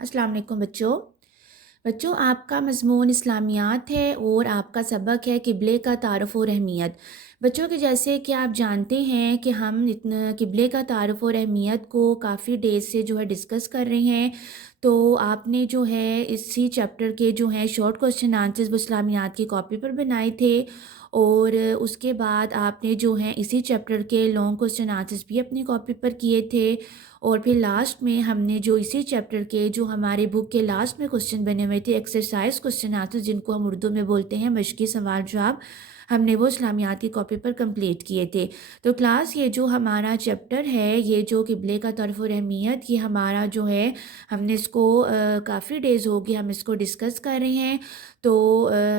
अस्सलाम वालेकुम बच्चों। बच्चों, आपका मज़मून इस्लामियात है और आपका सबक है क़िबले का तारुफ़ और अहमियत। बच्चों के जैसे कि आप जानते हैं कि हम इतना क़िबले का तारुफ़ और अहमियत को काफ़ी डेज़ से जो है डिस्कस कर रहे हैं। तो आपने जो है इसी चैप्टर के जो हैं शॉर्ट क्वेश्चन आंसर्स वो इस्लामियात की कॉपी पर बनाए थे, और उसके बाद आपने जो है इसी चैप्टर के लॉन्ग क्वेश्चन आंसर्स भी अपनी कॉपी पर किए थे। और फिर लास्ट में हमने जो इसी चैप्टर के जो हमारे बुक के लास्ट में क्वेश्चन बने हुए थे, एक्सरसाइज क्वेश्चन आंसर जिनको हम उर्दू में बोलते हैं मश्की सवाल जवाब, हमने वो इस्लामियात की कॉपी पर कंप्लीट किए थे। तो क्लास ये जो हमारा चैप्टर है, ये जो क़िबले का तर्फ़ और अहमियत, ये हमारा जो है हमने इसको काफ़ी डेज़ हो गए हम इसको डिस्कस कर रहे हैं। तो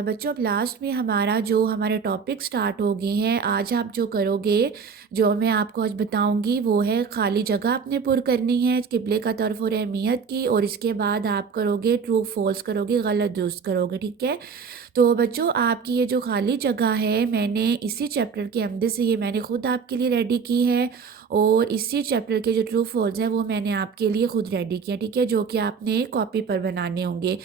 बच्चों, अब लास्ट में हमारा जो हमारे टॉपिक स्टार्ट हो गए हैं। आज आप जो करोगे, जो मैं आपको आज बताऊंगी, वो है खाली जगह आपने पुर करनी है क़िबले का तर्फ़ और अहमियत की, और इसके बाद आप करोगे ट्रू फॉल्स करोगे, गलत दुरुस्त करोगे। ठीक है। तो बच्चों, आपकी ये जो खाली जगह है, मैंने इसी चैप्टर के अंदर से ये मैंने ख़ुद आपके लिए रेडी की है, और इसी चैप्टर के जो ट्रू फॉल्स हैं वो मैंने आपके लिए ख़ुद रेडी किया। ठीक है, जो कि आपने कॉपी पर बनाने होंगे।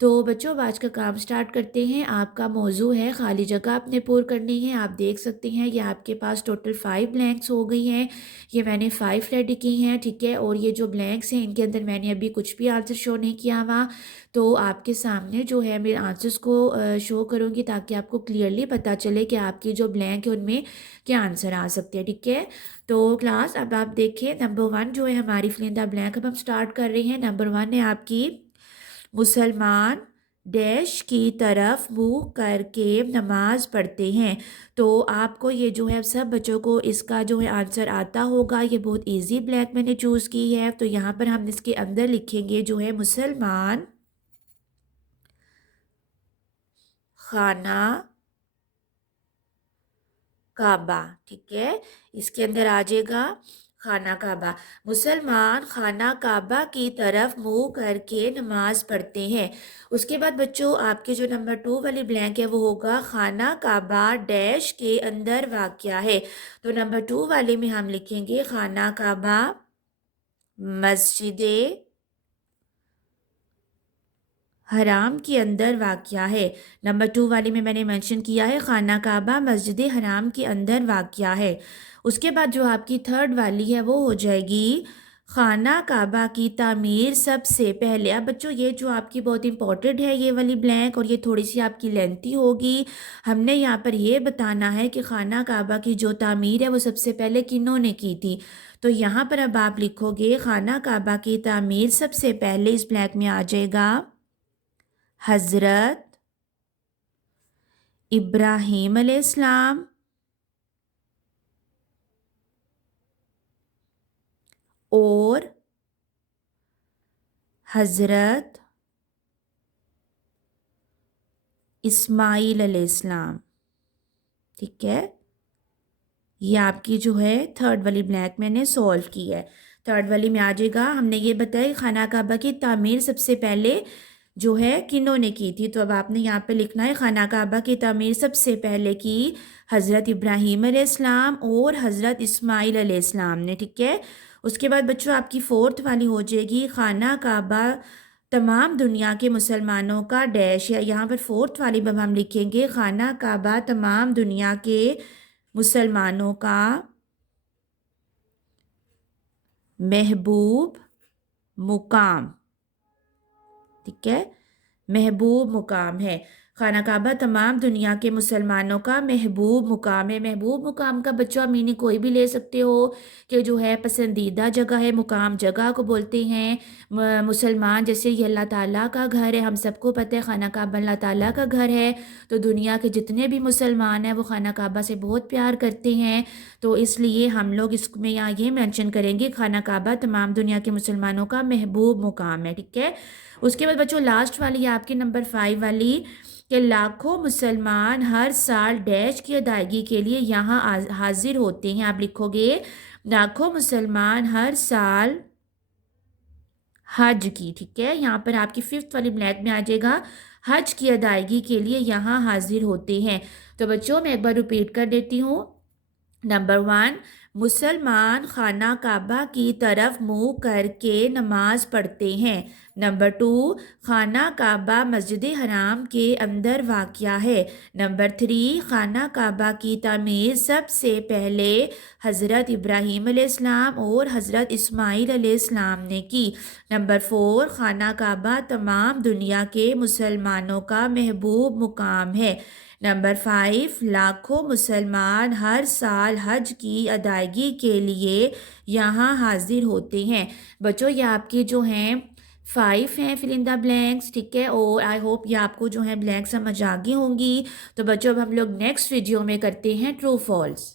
तो बच्चों, अब आज का काम स्टार्ट करते हैं। आपका मौजू है खाली जगह आपने पूर करनी है। आप देख सकते हैं ये आपके पास टोटल 5 ब्लैंक्स हो गई हैं। ये मैंने 5 रेडी की हैं। ठीक है, और ये जो ब्लैंक्स हैं इनके अंदर मैंने अभी कुछ भी आंसर शो नहीं किया हुआ। तो आपके सामने जो है मेरे आंसर्स को शो करूँगी, ताकि आपको क्लियरली पता चले कि आपकी जो ब्लैंक है उनमें क्या आंसर आ सकते हैं। ठीक है। तो क्लास, अब आप देखिए नंबर 1 जो है हमारी फिलिंदा ब्लैंक अब हम स्टार्ट कर रहे हैं। नंबर 1 है आपकी, मुसलमान डैश की तरफ मुँह करके नमाज पढ़ते हैं। तो आपको ये जो है सब बच्चों को इसका जो है आंसर आता होगा। ये बहुत इजी ब्लैंक मैंने चूज़ की है। तो यहाँ पर हम इसके अंदर लिखेंगे जो है मुसलमान खाना काबा। ठीक है, इसके अंदर आ जाएगा खाना काबा। मुसलमान खाना काबा की तरफ मुंह करके नमाज पढ़ते हैं। उसके बाद बच्चों, आपके जो नंबर 2 वाली ब्लैंक है वो होगा खाना काबा डैश के अंदर वाक़या है। तो नंबर 2 वाले में हम लिखेंगे खाना काबा मस्जिद हराम के अंदर वाक़या है। नंबर 2 वाली में मैंने मेंशन किया है खाना काबा मस्जिद हराम के अंदर वाक़या है। उसके बाद जो आपकी थर्ड वाली है वो हो जाएगी खाना काबा की तामीर सबसे पहले। अब बच्चों, ये जो आपकी बहुत इंपॉर्टेंट है ये वाली ब्लैंक, और ये थोड़ी सी आपकी लेंथी होगी। हमने यहाँ पर ये बताना है कि खाना काबा की जो तामीर है वो सबसे पहले किन्होंने की थी। तो यहाँ पर अब आप लिखोगे खाना काबा की तामीर सबसे पहले, इस ब्लैंक में आ जाएगा हज़रत इब्राहीम अलैहिस्सलाम और हज़रत इस्माईल अलैहिस्सलाम। ठीक है, ये आपकी जो है थर्ड वाली ब्लैंक मैंने सॉल्व की है। थर्ड वाली में आ जाएगा, हमने ये बताया कि खाना काबा की तामीर सबसे पहले जो है किन्होंने की थी। तो अब आपने यहाँ पे लिखना है खाना काबा की तामीर सबसे पहले की हज़रत इब्राहीम अलैहिस्सलाम और हज़रत इस्माईल अलैहिस्सलाम ने। ठीक है। उसके बाद बच्चों, आपकी फोर्थ वाली हो जाएगी खाना काबा तमाम दुनिया के मुसलमानों का डैश, या यहाँ पर फोर्थ वाली में हम लिखेंगे खाना काबा तमाम दुनिया के मुसलमानों का महबूब मुकाम। ठीक है, महबूब मुकाम है। खाना काबा तमाम दुनिया के मुसलमानों का महबूब मुकाम है। महबूब मुकाम का बच्चों आप मीनिंग कोई भी ले सकते हो, कि जो है पसंदीदा जगह है। मुकाम जगह को बोलते हैं। मुसलमान जैसे ये अल्लाह ताला का घर है, हम सबको पता है खाना काबा अल्लाह ताला का घर है। तो दुनिया के जितने भी मुसलमान हैं वो खाना काबा से बहुत प्यार करते हैं। तो इसलिए हम लोग इसमें यहाँ ये मेंशन करेंगे खाना काबा तमाम दुनिया के मुसलमानों का महबूब मुकाम है। ठीक है। उसके बाद बच्चों, लास्ट वाली आपकी नंबर 5 वाली, कि लाखों मुसलमान हर साल डैश की अदायगी के लिए यहाँ हाजिर होते हैं। आप लिखोगे लाखों मुसलमान हर साल हज की। ठीक है, यहाँ पर आपकी फिफ्थ वाली ब्लैक में आ जाएगा हज की अदायगी के लिए यहाँ हाजिर होते हैं। तो बच्चों, मैं एक बार रिपीट कर देती हूँ। नंबर 1, मुसलमान खाना काबा की तरफ मुंह करके नमाज पढ़ते हैं। نمبر 2، خانہ کعبہ مسجد حرام کے اندر واقع ہے۔ نمبر 3، خانہ کعبہ کی تعمیر سب سے پہلے حضرت ابراہیم علیہ السلام اور حضرت اسماعیل علیہ السلام نے کی۔ نمبر 4، خانہ کعبہ تمام دنیا کے مسلمانوں کا محبوب مقام ہے۔ نمبر 5، لاکھوں مسلمان ہر سال حج کی ادائیگی کے لیے یہاں حاضر ہوتے ہیں۔ بچوں یہ آپ کے جو ہیں 5 ہیں فل ان دا بلینکس، ٹھیک ہے، اور آئی ہوپ یہ آپ کو جو ہے بلینک سمجھ آ گئی ہوں گی۔ تو بچوں اب ہم لوگ نیکسٹ ویڈیو میں کرتے ہیں ٹرو فالس۔